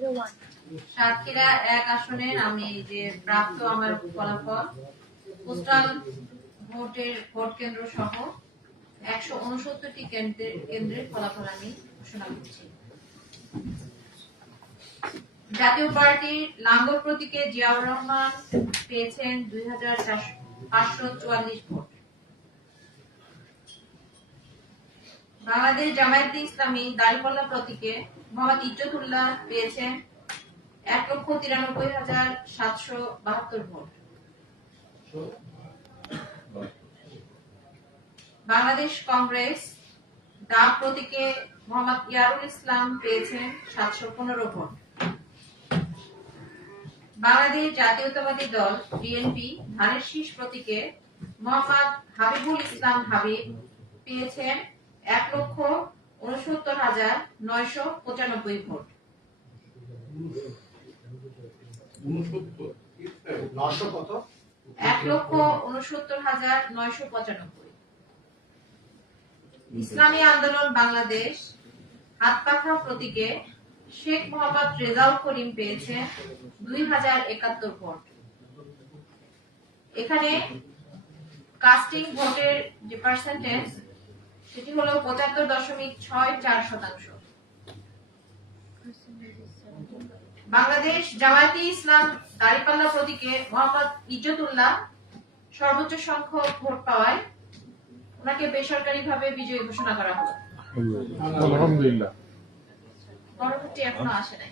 সাতক্ষীরা 1 আসনের আমি যে প্রাপ্ত আমার ফলাফল পোস্টাল ভোট কেন্দ্র সহ 169টি কেন্দ্রের ফলাফল আমি ঘোষণা করছি। জাতীয় পার্টির লাঙ্গল প্রতীকে জিয়াউর রহমান পেয়েছেন 2544 ভোট। বাংলাদেশ জামায়াতে ইসলামী দাঁড়িপাল্লা প্রতীকে মোহাম্মদ ইজ্জতুল্লাহ পেয়েছেন 1,93,772 ভোট। বাংলাদেশ কংগ্রেস ডাব প্রতীকে মোহাম্মদ ইয়ারুল ইসলাম পেয়েছেন 715 ভোট। বাংলাদেশ জাতীয়তাবাদী দল বিএনপি ধানের শীষ প্রতীকে মোহাম্মদ হাবিবুল ইসলাম হাবিব পেয়েছেন 1,69,995 ভোট। ইসলামী আন্দোলন বাংলাদেশ হাতপাখা প্রতীকে শেখ মোহাম্মদ রেজাউল করিম পেয়েছেন 2071 ভোট। এখানে কাস্টিং ভোটের যে পার্সেন্টেজ সেটি হলো 75.64%। বাংলাদেশ জামায়াতে ইসলাম দাঁড়িপাল্লা প্রতীকে মোহাম্মদ ইজ্জতুল্লাহ সর্বোচ্চ সংখ্যক ভোট পাওয়ায় ওনাকে বেসরকারিভাবে বিজয়ী ঘোষণা করা হলো। আলহামদুলিল্লাহ। পরবর্তী এখনো আসে নাই।